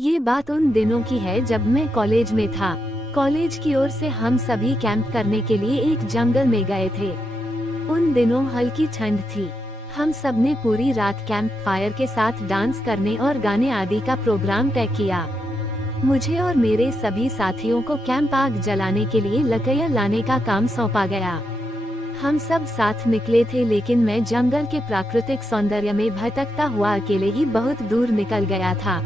ये बात उन दिनों की है जब मैं कॉलेज में था। कॉलेज की ओर से हम सभी कैंप करने के लिए एक जंगल में गए थे। उन दिनों हल्की ठंड थी। हम सब ने पूरी रात कैंप फायर के साथ डांस करने और गाने आदि का प्रोग्राम तय किया। मुझे और मेरे सभी साथियों को कैंप आग जलाने के लिए लकड़ियां लाने का काम सौंपा गया। हम सब साथ निकले थे, लेकिन मैं जंगल के प्राकृतिक सौंदर्य में भटकता हुआ अकेले ही बहुत दूर निकल गया था।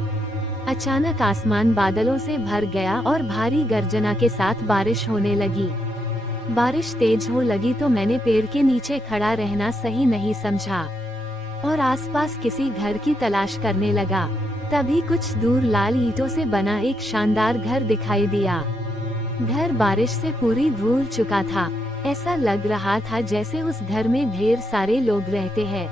अचानक आसमान बादलों से भर गया और भारी गर्जना के साथ बारिश होने लगी। बारिश तेज हो लगी तो मैंने पेड़ के नीचे खड़ा रहना सही नहीं समझा और आसपास किसी घर की तलाश करने लगा। तभी कुछ दूर लाल ईंटों से बना एक शानदार घर दिखाई दिया। घर बारिश से पूरी धुल चुका था। ऐसा लग रहा था जैसे उस घर में ढेर सारे लोग रहते हैं।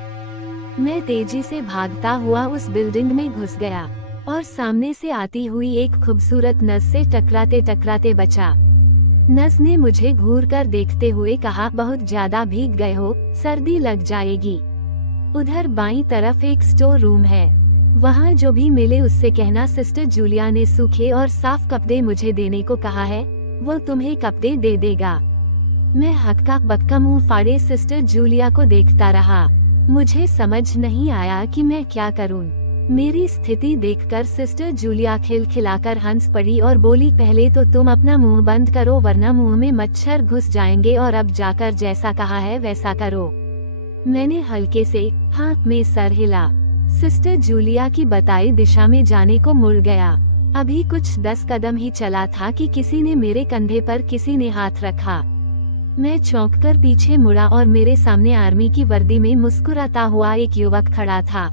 मैं तेजी से भागता हुआ उस बिल्डिंग में घुस गया और सामने से आती हुई एक खूबसूरत नस से टकराते टकराते बचा। नस ने मुझे घूर कर देखते हुए कहा, बहुत ज्यादा भीग गए हो, सर्दी लग जाएगी। उधर बाईं तरफ एक स्टोर रूम है, वहाँ जो भी मिले उससे कहना सिस्टर जूलिया ने सूखे और साफ कपड़े मुझे देने को कहा है, वो तुम्हें कपड़े दे देगा। मैं हक्का बक्का मुंह फाड़े सिस्टर जूलिया को देखता रहा। मुझे समझ नहीं आया कि मैं क्या करूं। मेरी स्थिति देखकर सिस्टर जूलिया खिलखिलाकर हंस पड़ी और बोली, पहले तो तुम अपना मुंह बंद करो वरना मुंह में मच्छर घुस जाएंगे, और अब जाकर जैसा कहा है वैसा करो। मैंने हल्के से हाँ में सर हिला। सिस्टर जूलिया की बताई दिशा में जाने को मुड़ गया। अभी कुछ 10 कदम ही चला था कि किसी ने मेरे कंधे पर किसी ने हाथ रखा। मैं चौंककर पीछे मुड़ा और मेरे सामने आर्मी की वर्दी में मुस्कुराता हुआ एक युवक खड़ा था।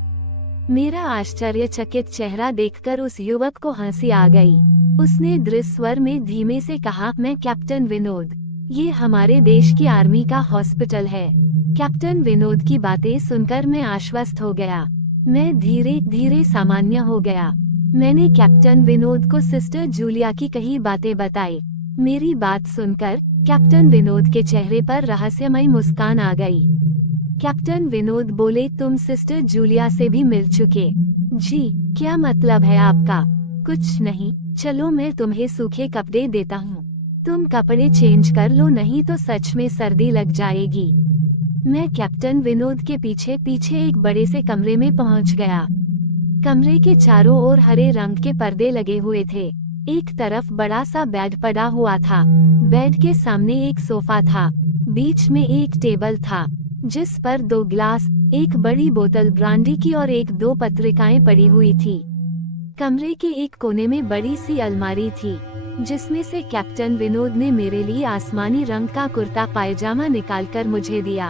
मेरा आश्चर्यचकित चेहरा देखकर उस युवक को हंसी आ गई। उसने दृढ़ स्वर में धीमे से कहा, मैं कैप्टन विनोद, ये हमारे देश की आर्मी का हॉस्पिटल है। कैप्टन विनोद की बातें सुनकर मैं आश्वस्त हो गया। मैं धीरे धीरे सामान्य हो गया। मैंने कैप्टन विनोद को सिस्टर जूलिया की कही बातें बताई। मेरी बात सुनकर कैप्टन विनोद के चेहरे पर रहस्यमय मुस्कान आ गई। कैप्टन विनोद बोले, तुम सिस्टर जूलिया से भी मिल चुके? जी, क्या मतलब है आपका? कुछ नहीं, चलो मैं तुम्हें सूखे कपड़े देता हूँ, तुम कपड़े चेंज कर लो, नहीं तो सच में सर्दी लग जाएगी। मैं कैप्टन विनोद के पीछे पीछे एक बड़े से कमरे में पहुँच गया। कमरे के चारों ओर हरे रंग के पर्दे लगे हुए थे। एक तरफ बड़ा सा बेड पड़ा हुआ था। बेड के सामने एक सोफा था। बीच में एक टेबल था जिस पर 2 गिलास, एक बड़ी बोतल ब्रांडी की और 1-2 पत्रिकाएं पड़ी हुई थी। कमरे के एक कोने में बड़ी सी अलमारी थी जिसमें से कैप्टन विनोद ने मेरे लिए आसमानी रंग का कुर्ता पायजामा निकालकर मुझे दिया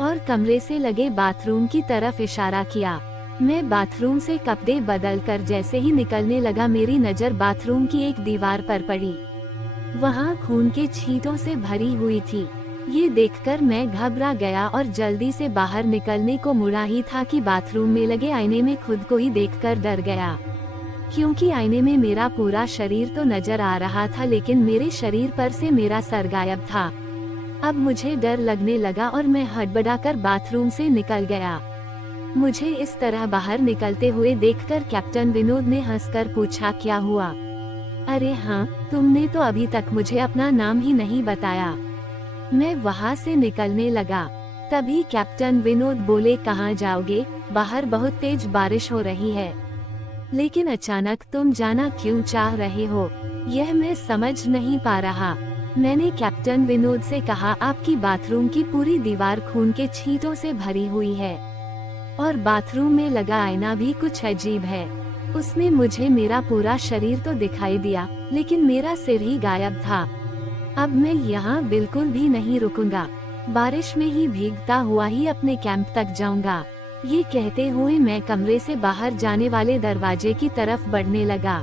और कमरे से लगे बाथरूम की तरफ इशारा किया। मैं बाथरूम से कपड़े बदलकर जैसे ही निकलने लगा, मेरी नजर बाथरूम की एक दीवार पर पड़ी। वहाँ खून के छींटों से भरी हुई थी। ये देखकर मैं घबरा गया और जल्दी से बाहर निकलने को मुड़ा ही था कि बाथरूम में लगे आईने में खुद को ही देखकर डर गया, क्योंकि आईने में मेरा पूरा शरीर तो नजर आ रहा था, लेकिन मेरे शरीर पर से मेरा सर गायब था। अब मुझे डर लगने लगा और मैं हड़बड़ाकर बाथरूम से निकल गया। मुझे इस तरह बाहर निकलते हुए देखकर कैप्टन विनोद ने हंसकर पूछा, क्या हुआ? अरे हाँ, तुमने तो अभी तक मुझे अपना नाम ही नहीं बताया। मैं वहाँ से निकलने लगा। तभी कैप्टन विनोद बोले, कहाँ जाओगे? बाहर बहुत तेज बारिश हो रही है। लेकिन अचानक तुम जाना क्यों चाह रहे हो, यह मैं समझ नहीं पा रहा। मैंने कैप्टन विनोद से कहा, आपकी बाथरूम की पूरी दीवार खून के छींटों से भरी हुई है और बाथरूम में लगा आईना भी कुछ अजीब है। उसमें मुझे मेरा पूरा शरीर तो दिखाई दिया, लेकिन मेरा सिर ही गायब था। अब मैं यहाँ बिल्कुल भी नहीं रुकूंगा, बारिश में ही भीगता हुआ ही अपने कैंप तक जाऊंगा। ये कहते हुए मैं कमरे से बाहर जाने वाले दरवाजे की तरफ बढ़ने लगा।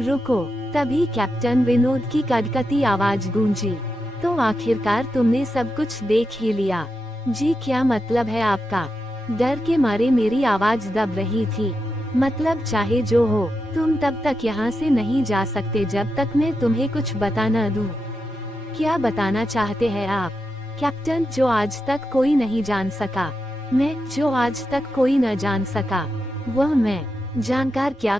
रुको! तभी कैप्टन विनोद की कड़कती आवाज गूंजी, तो आखिरकार तुमने सब कुछ देख ही लिया? जी, क्या मतलब है आपका? डर के मारे मेरी आवाज दब रही थी। मतलब चाहे जो हो, तुम तब तक यहाँ से नहीं जा सकते जब तक मैं तुम्हें कुछ बता न दूं। क्या बताना चाहते हैं आप? कैप्टन, जो आज तक कोई नहीं जान सका। मैं, जो आज तक कोई न जान सका, वह मैं जानकर क्या